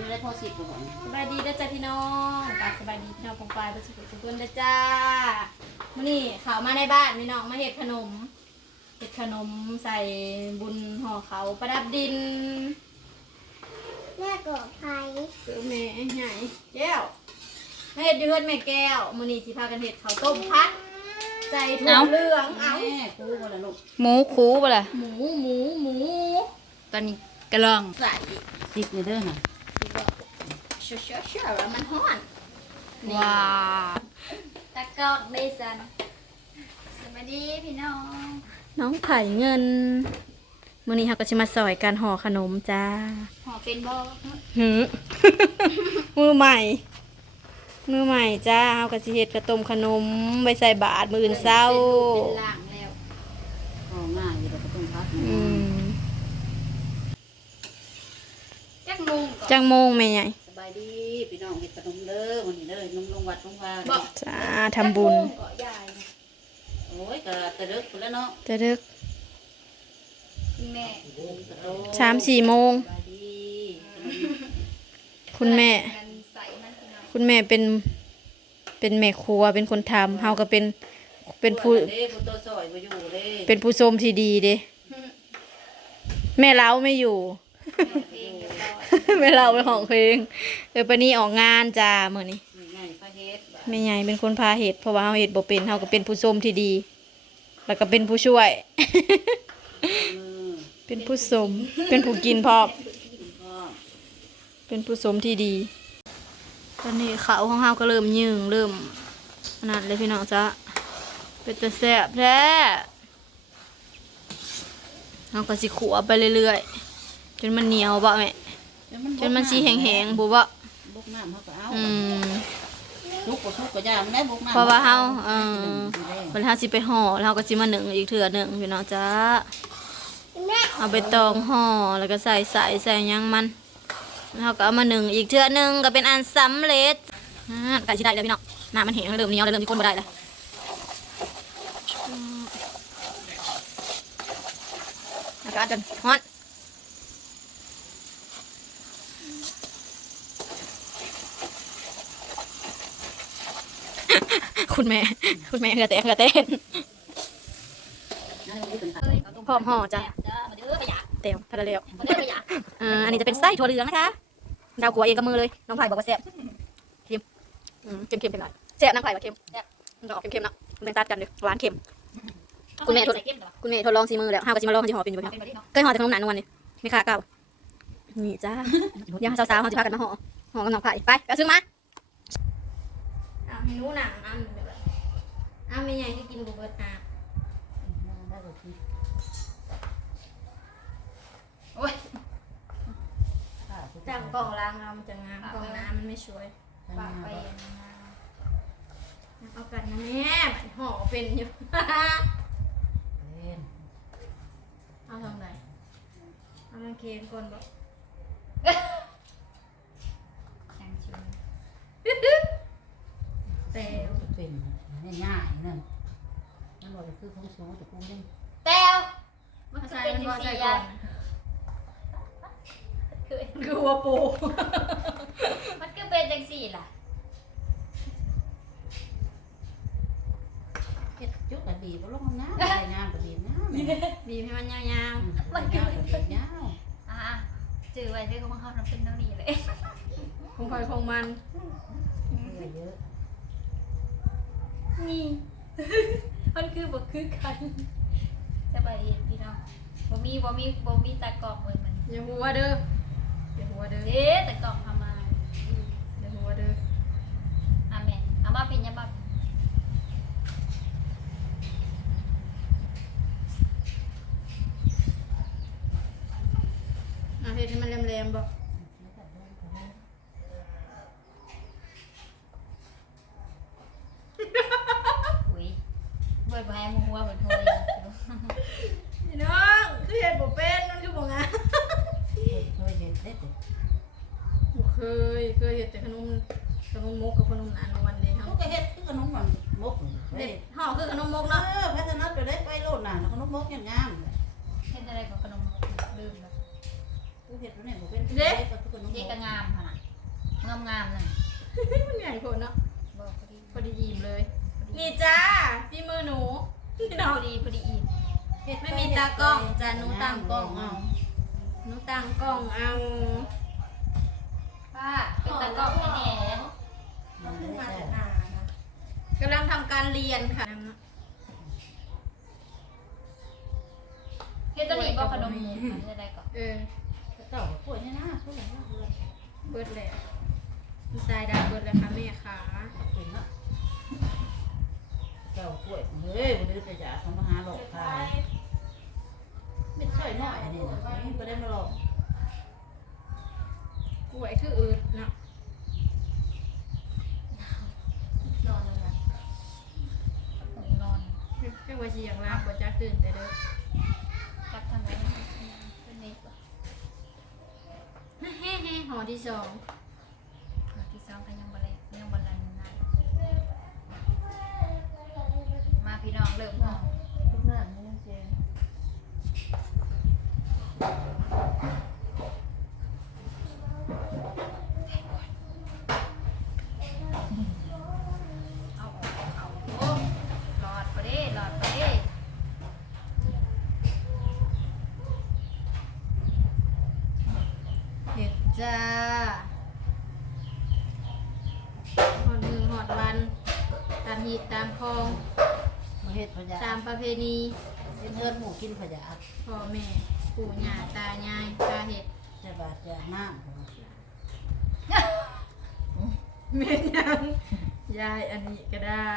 มันได้พอสิบกว่าคนสบายดีเด้อจ้าพี่น้องกราบสบายดีพี่น้องปองปลายประสุขทุกคนเด้อจ้ามื้อนี้ข่าวมาในบ้านพี่น้องมาเฮ็ดขนมเฮ็ดขนมใส่บุญห่อเขาวประดับดินแม่กอไผ่คือแม่ใหญ่แก้วมาเฮ็ดอยู่เฮือนแม่แก้วมื้อนี้สิพากันเฮ็ดข้าวต้มพัดใส่ถั่วเอ้าเหลืองเอาแม่กูก็ละลูกหมูคูปะล่ะหมูหมูหมูตอนนี้กำลังใส่ สิบเลยเด้อค่ะ เชื่อเชื่อเชื่อแล้วมันฮ้อนว้าตะกอกได้ซันสวัสดีพี่น้อง น้องไผ่เงินมื้อนี้เราก็จะมาสอยการห่อขนมจ้าห่อเป็นบ่หืมมือใหม่ มือใหม่จ้าเฮากะสิเฮ็ดกระต้มขนมไว้ใส่บาตรมื้ออื่นเช้าเป็นหลังแล้ว พอง่ายอยู่เราก็ต้องพัก อืม จักมุงก่อนจังโมงแม่ใหญ่สบายดีพี่น้องเฮ็ดขนมเด้อวันนี้เด้อนุ่มลงวัดลงวาบอกจ้าทำบุญจักมุงก่อนยายโอ้ยก็ตะเลิกไปแล้วเนาะจะเดึกคุณแม่ตะโตสามสี่โมง สบายดีคุณแม่ มันใส่มันพี่น้องคุณแม่เป็นเป็นแม่ครัวเป็นคนทำเฮาก็เป็นเป็นผู้เด้ผู้โตซอยบ่อยู่เด้เป็นผู้ชมที่ดีเด้แม่เล้าไม่อยู่เพลงเรียบร้อย แม่เล้าไปของเพลงเออปานนี้ออกงานจ้ามื้อนี้ง่ายๆพาเฮ็ดบาดแม่ใหญ่เป็นคนพาเห็ดเพราะว่าเฮาเห็ดบ่เป็นเฮาก็เป็นผู้ชมที่ดี แล้วก็เป็นผู้ช่วยมือเป็นผู้สม เป็นผู้กินพร้อมพ่อเป็นผู้สมที่ดี ตอนนี้เขาวของเฮาก็เริ่มยืงเริ่มขนาดเลยพี่น้องจ้ะเป็นตะแซ่บแท้เฮาก็สิขัวไปเรื่อยๆจนมันเหนียวบ่แม่ จนมันสิแห้งๆบ่บ่บุกน้ำเขาก็เอาอืมทุกข์ก็ทุกข์ก็ยามได้บุกน้ำเพราะว่าเฮาเออได้เวลาสิไปห่อแล้วเราก็สิมาหนึ่งอีกเถื่อหนึ่งพี่น้องจ้าแม่เอาไปตองห่อแล้วก็ใส่ใส่ใส่หยังมันแล้วเราก็เอามาหนึ่งอีกเถื่อหนึ่งก็เป็นอันสำเร็จอ่าไก่สิได้แล้วพี่น้องน้ำมันแห้งเริ่มเหนียวแล้วเริ่มที่คนบ่ได้แล้วอากาศจนฮ้อน คุณแม่ คุณแม่เหือแตกเหือเต้นพร้อมห่อจ้ะเด้อมาเด้อประหยัดเตียวทะเลวมาเด้อประหยัดอ่าอันนี้จะเป็นไส้ถั่วเหลืองนะคะดาวขัวเองกับมือเลยน้องไผ่บอกว่าแซ่บเค็มอืมเค็มเค็มเป็นไรแซ่บน้องไผ่ว่าเค็มมันจะออกเค็มๆเนาะมันเป็นตัดกันเลยหวานเค็มคุณแม่ทนใส่เข้มเหรอคุณแม่ทดลองซีมือแล้วห้าวก็จะมาลองเขาจะห่อเป็นอยู่ไหมเป็นแบบนี้เนาะเคยห่อแต่ขนมหนานวันนี้ไม่ค่าเก่านี่จ้าเดี๋ยังสาวๆเขาจะพากันมาห่อห่อกับน้องไผ่ไปไปเอาซื้อมาเอาให้หนูหนังอันเอาไม่ใหญ่ที่กินบุเบิร์ตอาโอ้ยจากกล่องล้างเรามันจะงามกล่องน้ำมันไม่สวยปากไปเอากันนะแม่บัดห่อเป็นอยู่เอาทางไหนเอาทางเคนก่อนบอก แข็งชิม แต่ เป็นง่ายๆนั่นนั่นบอกคือของสูงแต่กูยังแต้วมาใส่มันบอใส่ก่อนคือคือว่าปู มันก็เป็นจังสี่ล่ะเฮ็ดจุกก็ดีบ่ลงน้ำได้งานก็ดีนะบีบให้มันยาวมันก็ดียาวอ่าจือไว้เด้อของเขาทำเป็นเท่านี้เลยๆคงคอยคงมันเยอะ นี่ มันคือบ่คือกันสบายดีพี่น้องบ่มีบ่มีบ่มีตากล่องเว้ยมันอย่าหัวเด้ออย่าหัวเด้อเด้ตากล่องทำมาอย่าหัวเด้ออาแม่เอามาเป็นยังบักเอาเฮ็ดให้มันแหลมๆบอก อุ้ย เบิดบ่ให้มึงหัวเบิดโทยพี่น้องคือเฮ็ดบ่เป็นมันคือบ่งามเคยเห็นเด็ดบ่เคยเคยเฮ็ดแต่ขนมขนมมกกับขนมนานวันเด้เฮาเขาก็เฮ็ดคือขนมมันมกเด็ดห่อคือขนมมกเอเนาะอพัฒนาไปได้ไปโลดน่ะขนมมกยังงามเฮ็ดอะไรกับขนมมกลืมแล้วกูเฮ็ดเนี่ยบ่เป็นเด็ดก็คือขนมมเด็กกก็งามขนาดงามๆนั่นมันใหญ่โผล่เนาะพอดีพอดีอิ่มเลย นี่จ้าพี่มือหนูพี่พน้อองดีพอดีอิ่มไม่มีตากล้องจ้าหนูตั้งกล้องเอาหนูตั้งกล้องเอาป้าเป็นตากล้องให้แหน่มันไม่ได้แซ่กำลังทำการเรียนค่ะเฮ็ดตะลีบอกขนมหมูจะได้ก่อนเออเจ้าป่วยนี่นะช่วยหน่อยนะเพื่อนเบิดแล้วมันตายดาวเบิดแล้วค่ะแม่ขาเป็นเนาะ เจ้าป่วยเฮ้ยวันนี้จะจ่าเขามาหาหลอกขายไม่ใช่น้อยอันนี้นะนี่ก็ได้มาหลอกกล้วยคืออืดนะนอนเลยนะนอนเรียกว่าชีอย่างลาบกว่าจะตื่นแต่เด้อจับทำไมเป็นเน็ตวะแฮ่แฮ่หอที่สอง ที่สองก็ยังบ่เลยยังบ่ลันนะมาพี่น้องเริ่มห้อง ทุกหน้านี่เจน เอาออกเอาโอ้หลอดพอดีหลอดพอดี เห็ด จ้าหอดมือหอดวัน ตามหีดตามคลอง มาเฮ็ดพยาตามประเพณีเป็นเพื่อนหมูกินพยาพ่อแม่ปู่ย่าตายายตาเห็ดจะบาดจะน้ำเม็ดยังยายอันนี้ก็ได้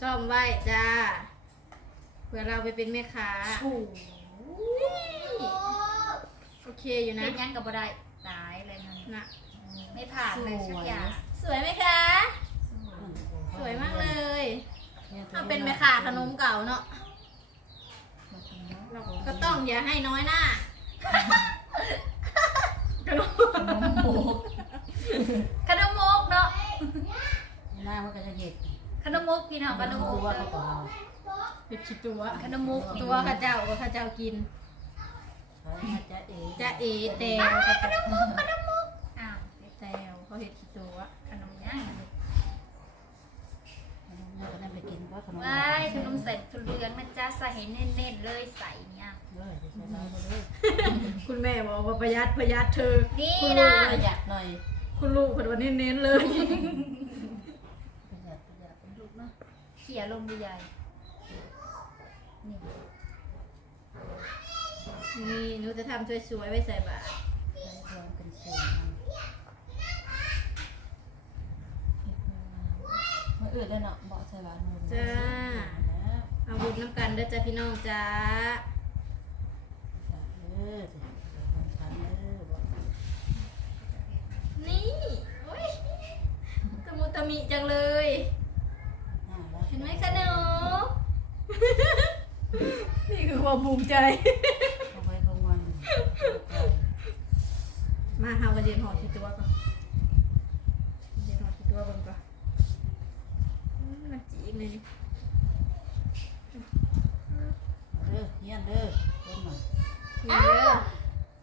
ซ่อมไว้จ้า เพื่อเราไปเป็นแม่ค้า โอเคอยู่นะเฮ็ดหยังก็บ่ได้ตายเลยนั่นนะไม่ผ่านเลยสักอย่าง สวยไหมคะ สวยมากเลยถ้าเป็นแม่ค้าขนมเก่าเนาะ ก็ต้องอย่าให้น้อยหน้าขนมขนมมกเนาะหน้ามันก็จะเห็ด ขนมมกพี่น้องขนมมตักวเขาก็เอาเห็ดขี้ตัวขนมมกตัวข้าเจ้าก็ข้าเจ้ากินเขาจะเอ๋จะเอแตวขนมมกขนมมกอ้าวแตวเขาเห็ดขี้ตัวขนมย่างเราก็ได้ไปกินเพราะขนมว้ายขนมใส่ทุเรียนนะจ๊ะใส่ให้เน้นๆเลยใส่เนี่ยเลยจะใช้ได้เลยคุณแม่บอกว่าประหยัดประหยัดเธอนี่คุณนะลูกประหยัดหน่อย คุณลูกคนวันนี้เน้นเลย ประหยัดประหยัดเป็นลูกเนาะ เขี่ยลงดูใหญ่นี่นี่หนูจะทำสวยๆไว้ใส่บาตรใช้เพื่อนเป็นเศษมันอื่นเลยเนาะบอกใส่บาตรมือจ้าแล้วเอาบุญน้ำกันเด้อจ้าพี่น้องจ้าเออทันเออบอกนี่โอ้ยตะมุตะมิจังเลย น่ารัก เห็นไหมคะหนู นี่คือความภูมิใจ เอาไว้ของวันมาเฮากันเรียนหอที่ตัวก่อนเรียนหอที่ตัวก่อนก่อนอืมมันจีบเลยนี่เด้อเฮียนเด้อเล่นหน่อยเฮียนเด้อ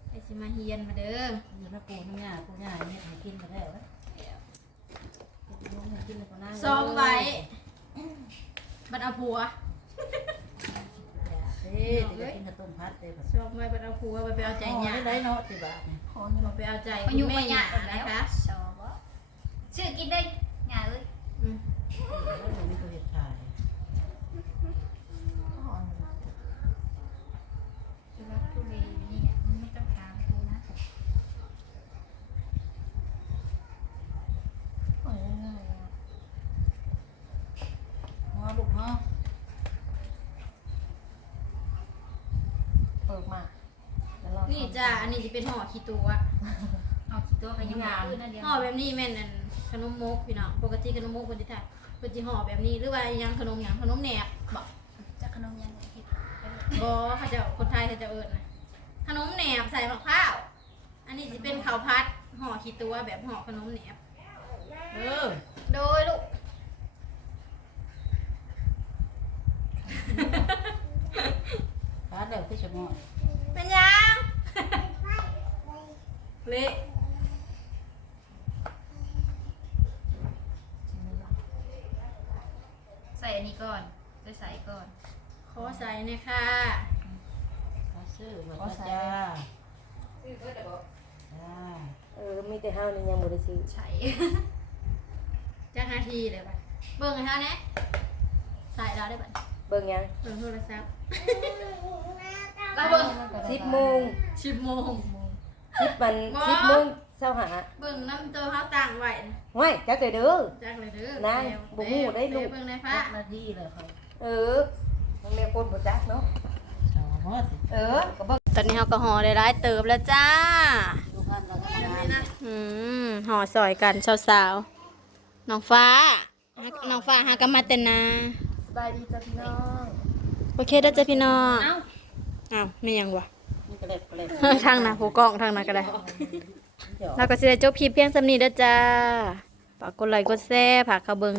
ไอสิมาเฮียนมาเด้ออยู่ในปูน้ำยาปูยาเนี่ยให้กินมาแล้วนะกินแล้วก็นั่งซ้อมไว้บัดเอาผัว เด้อจะกินกับต้มพัดเด้อซ้อมไว้บัดเอาผัวไปไปเอาใจหยาได้เนาะสิบาทขอนี่บอกไปเอาใจมาคุอยู่ณแม่มาหหยายาแล้วนะคะชอบวะชื่อกินได้หยาเลยอืมแล้วเดี๋ยวมีตัวเห็ดขาย ขอนี่ ดูว่าทุเรียนนี่เนี่ยมันไม่ต้องถามกูนะ ของ่ายๆอะ หัวลูกเนาะ เปิดมาเดี๋ยวเรานี่จ้าอันนี้จะเป็นห่อขี้ตัวเอากี่ตัวกันยังไงอื่นนั่นเดียวห่อแบบนี้แม่นอันขนมมกพี่น้องปกติขนมมกคนที่ไทยคนที่ห่อแบบนี้หรือว่ายังขนมหยังขนมแหนบบอกจะขนมยังไงคิดบอเขาจะคนไทยเขาจะเอิญนะขนมแหนบใส่มะพร้าวอันนี้จะเป็นข้าวพัดห่อขี้ตัวแบบห่อขนมแหนบเออโดยลูกพัดแล้วคือจะงอ เละใส่อันนี้ก่อนใส่ใส่ก่อนขอใส่หนะค่ะขอซื้อขมดแล้ซื้อเพื่อจะบอกจ้เออมีแต่ห้าวนี่ยังบ่ได้ซื้อใช่จักนาทีเลยป่ะเบิ่งไห้ห้าวเน่ใส่แล้วได้ป่ะเบิ่งยังเบิ่งโทรศัพท์เราเบิ่งสิบโมงสิบโมง สิบมันบ่สิบโมงเช้าหาเบิ่งน้ำตัวเขาต่างไว้นะห้วยจักแต่เด้อ จักเลยเด้อนั่งบ่ฮู้ได้ลูก เบิ่งในหพระกนาทีเลยค่ะเออมันแม่คนบ่จักเนาะสองหมดเออก็เบิ่งตอนนี้เขาก็ห่อได้ร้ายเติบแล้วจ้า ลูกพันเราก็งานอืมห่อซอยกันสาวๆน้องฟ้าน้องฟ้าหากนมาเต็นนาสบายดีจ้ะพี่น้อง โอเคเด้อจ้ะพี่น้องอ้าวไม่ยังวะ นี่ก็เล็กก็เล็กทางนะผู้กล้องทางนั้นก็ได้ เราก็สิได้จบคลิปเพียงสำนี้เด้อจ้าฝากกดไลค์กดแชร์ฝากเขาเบิ่ง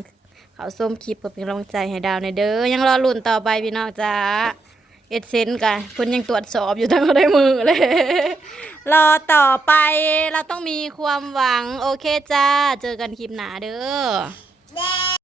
เขาส้มคลิปเพื่อเป็นกำลังใจให้ดาวในอยเด้อยังรอลุ้นต่อไปพี่น้องจ้าเอ็ดเซนกันเพิ่นยังตรวจสอบอยู่ทั้งเขาได้มือเลย รอต่อไปเราต้องมีความหวังโอเคจ้า เจอกันคลิปหนาเด้อ